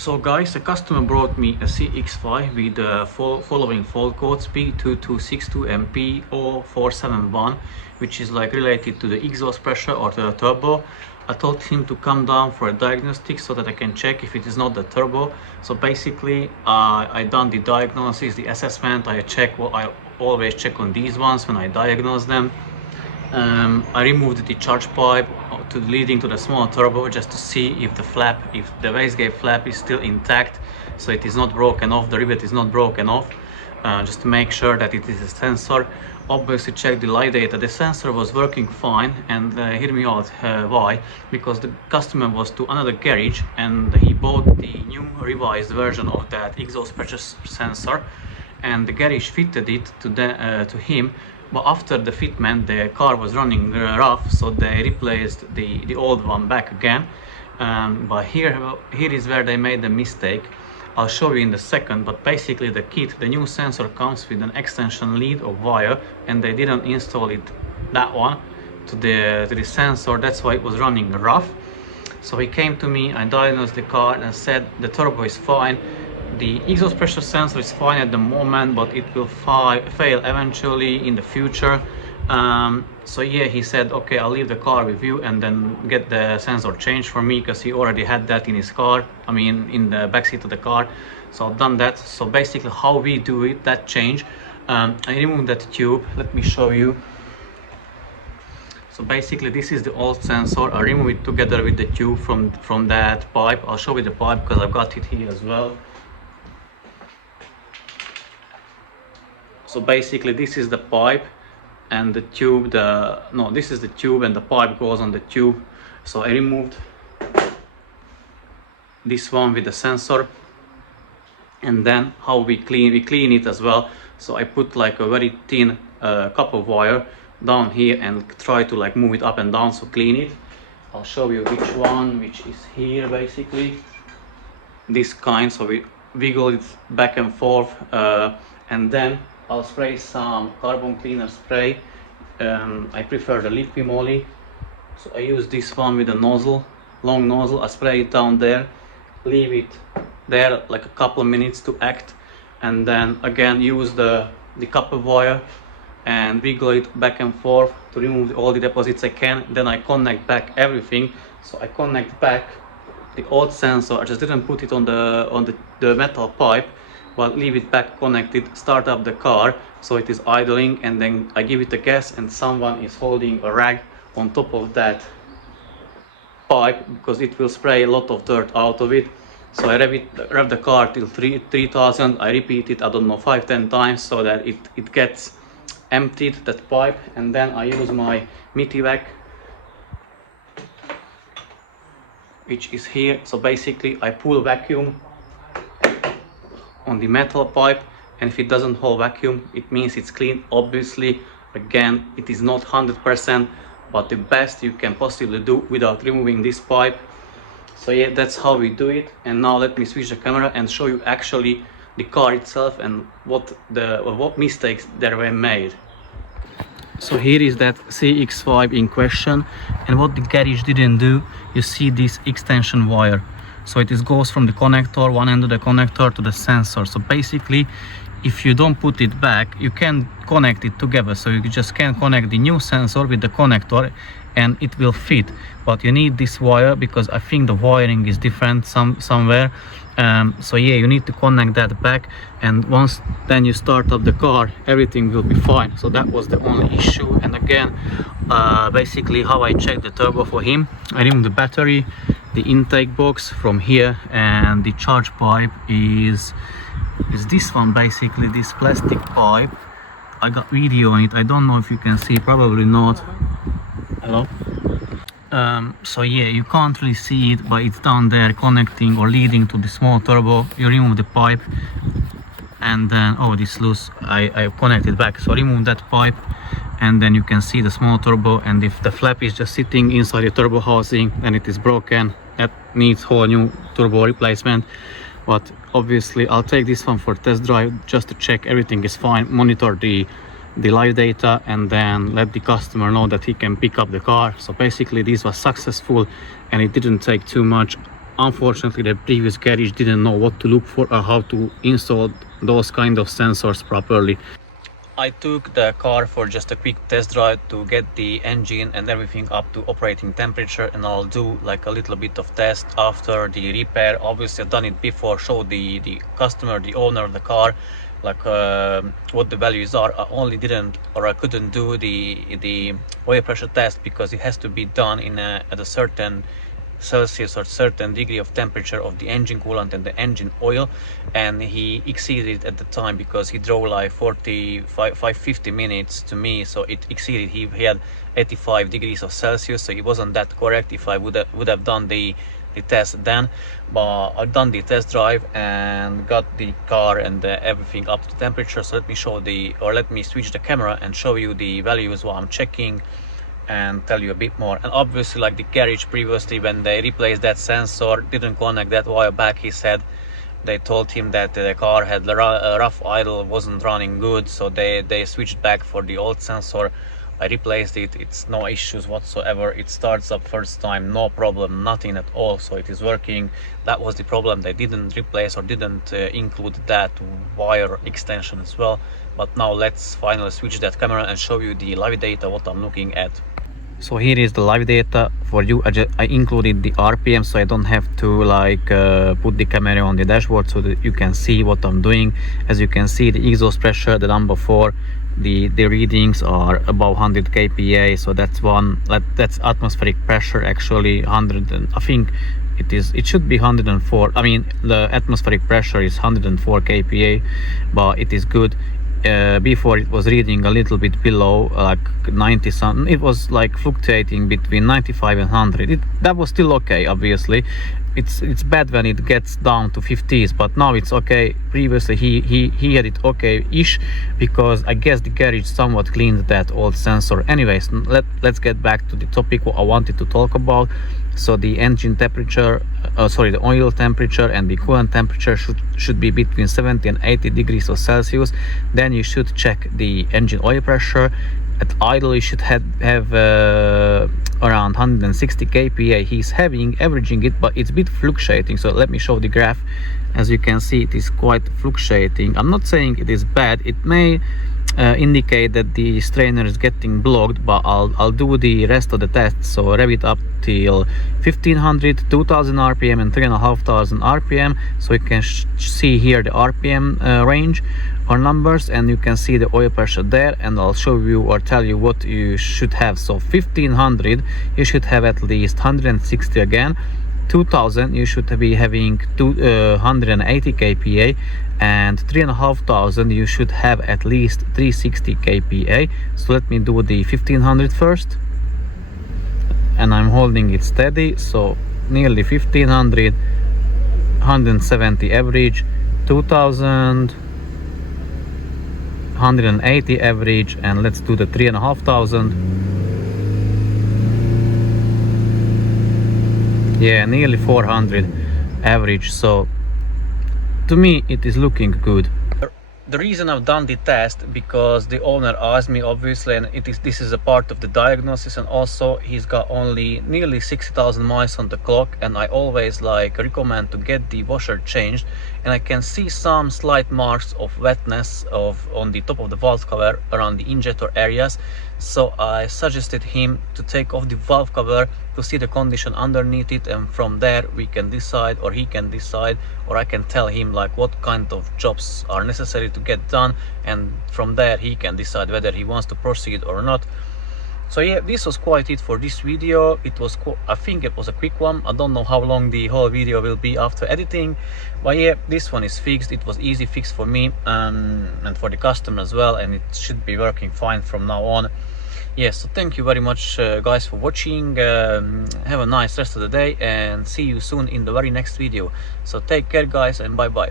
So guys, a customer brought me a CX5 with the following fault codes P2262 and P0471, which is like related to the exhaust pressure or the turbo. I told him to come down for a diagnostic so that I can check if it is not the turbo. So basically I done the diagnosis, the assessment. I check what I always check on these ones when I diagnose them. I removed the charge pipe leading to the small turbo just to see if the flap, if the wastegate flap is still intact, so it is not broken off, the rivet is not broken off, just to make sure that it is a sensor. Obviously check the live data. The sensor was working fine, and hear me out why. Because the customer was to another garage and he bought the new revised version of that exhaust pressure sensor, and the garage fitted it to him. But after the fitment, the car was running rough, so they replaced the old one back again. But here is where they made the mistake. I'll show you in a second. But basically, the kit, the new sensor comes with an extension lead or wire, and they didn't install it, that one, to the sensor. That's why it was running rough. So he came to me, I diagnosed the car and said the turbo is fine. The exhaust pressure sensor is fine at the moment, but it will fail eventually in the future. So yeah, he said, okay, I'll leave the car with you and then get the sensor changed for me, because he already had that in his car, I mean in the backseat of the car. So I've done that. So basically how we do it, that change, I removed that tube. Let me show you. So basically this is the old sensor. I remove it together with the tube from that pipe. I'll show you the pipe because I've got it here as well. So basically this is the pipe and the tube, this is the tube and the pipe goes on the tube. So I removed this one with the sensor, and then how we clean it as well. So I put like a very thin copper wire down here and try to like move it up and down, so clean it. I'll show you which is here, basically this kind. So we wiggle it back and forth, and then I'll spray some carbon cleaner spray. I prefer the liquid moly, so I use this one with a nozzle, long nozzle. I spray it down there, leave it there like a couple of minutes to act, and then again use the copper wire and wiggle it back and forth to remove all the deposits I can. Then I connect back everything. So I connect back the old sensor. I just didn't put it on the metal pipe, but leave it back connected, start up the car so it is idling, and then I give it a gas and someone is holding a rag on top of that pipe because it will spray a lot of dirt out of it. So I rev the car till 3000. I repeat it, I don't know, 5-10 times so that it gets emptied, that pipe, and then I use my Mitivac, which is here. So basically I pull vacuum on the metal pipe, and if it doesn't hold vacuum, it means it's clean. Obviously, again, it is not 100%, but the best you can possibly do without removing this pipe. So yeah, that's how we do it. And now let me switch the camera and show you actually the car itself and what mistakes there were made. So here is that CX5 in question, and what the garage didn't do, you see this extension wire. So it goes from the connector, one end of the connector, to the sensor. So basically, if you don't put it back, you can connect it together. So you just can connect the new sensor with the connector and it will fit. But you need this wire because I think the wiring is different somewhere. So yeah, you need to connect that back, and once then you start up the car, everything will be fine. So that was the only issue. And again, basically how I checked the turbo for him, I removed the battery, the intake box from here, and the charge pipe is this one, basically this plastic pipe. I got video on it, I don't know if you can see, probably not. Hello? So yeah, you can't really see it, but it's down there connecting or leading to the small turbo. You remove the pipe and then, oh, this loose, I connected back. So remove that pipe and then you can see the small turbo, and if the flap is just sitting inside the turbo housing and it is broken, that needs whole new turbo replacement. But obviously I'll take this one for test drive just to check everything is fine, monitor the live data, and then let the customer know that he can pick up the car. So basically this was successful and it didn't take too much unfortunately the previous garage didn't know what to look for or how to install those kind of sensors properly. I took the car for just a quick test drive to get the engine and everything up to operating temperature, and I'll do like a little bit of test after the repair. Obviously I've done it before, show the customer, the owner of the car, like what the values are. I only didn't, or I couldn't do the oil pressure test because it has to be done in at a certain Celsius or certain degree of temperature of the engine coolant and the engine oil, and he exceeded at the time because he drove like 50 minutes to me, so it exceeded. He had 85 degrees of Celsius, so it wasn't that correct if I would have done the test then. But I've done the test drive and got the car and everything up to temperature. So let me switch the camera and show you the values while I'm checking and tell you a bit more. And obviously, like the garage previously, when they replaced that sensor, didn't connect that while back, he said they told him that the car had rough idle, wasn't running good, so they switched back for the old sensor. I replaced it, it's no issues whatsoever. It starts up first time, no problem, nothing at all, so it is working. That was the problem, they didn't replace or didn't include that wire extension as well. But now let's finally switch that camera and show you the live data, what I'm looking at. So here is the live data for you. I included the RPM, so I don't have to like put the camera on the dashboard so that you can see what I'm doing. As you can see, the exhaust pressure, the number 4, the readings are above 100 kPa, so that's atmospheric pressure actually. 100, and I think it should be 104. I mean, the atmospheric pressure is 104 kPa, but it is good. Before it was reading a little bit below, like 90 something. It was like fluctuating between 95 and 100. That was still okay. Obviously it's bad when it gets down to 50s, but now it's okay. Previously he had it okay-ish because I guess the garage somewhat cleaned that old sensor. Anyways, let's get back to the topic what I wanted to talk about. So the engine temperature, the oil temperature and the coolant temperature should be between 70 and 80 degrees of Celsius. Then you should check the engine oil pressure. At idle you should have around 160 kPa. He's averaging it, but it's a bit fluctuating. So let me show the graph. As you can see, it is quite fluctuating. I'm not saying it is bad. It may indicate that the strainer is getting blocked, but I'll do the rest of the tests. So rev it up till 1500, 2000 rpm and 3500 rpm, so you can see here the rpm range or numbers, and you can see the oil pressure there. And I'll show you or tell you what you should have. So 1500 you should have at least 160 again. 2000 you should be having 180 kPa, and 3500 you should have at least 360 kPa. So let me do the 1500 first, and I'm holding it steady, so nearly 1500, 170 average, 2000, 180 average, and let's do the 3500. Yeah, nearly 400 average. So to me it is looking good. The reason I've done the test because the owner asked me, obviously, and this is a part of the diagnosis, and also he's got only nearly 60,000 miles on the clock, and I always like recommend to get the washer changed. And I can see some slight marks of wetness on the top of the valve cover around the injector areas. So I suggested him to take off the valve cover to see the condition underneath it, and from there we can decide, or he can decide, or I can tell him like what kind of jobs are necessary to get done, and from there he can decide whether he wants to proceed or not. So yeah, this was quite it for this video. I think it was a quick one. I don't know how long the whole video will be after editing, but yeah, this one is fixed. It was easy fix for me and for the customer as well, and it should be working fine from now on. Yes, so thank you very much guys for watching. Have a nice rest of the day, and see you soon in the very next video. So take care guys, and bye bye.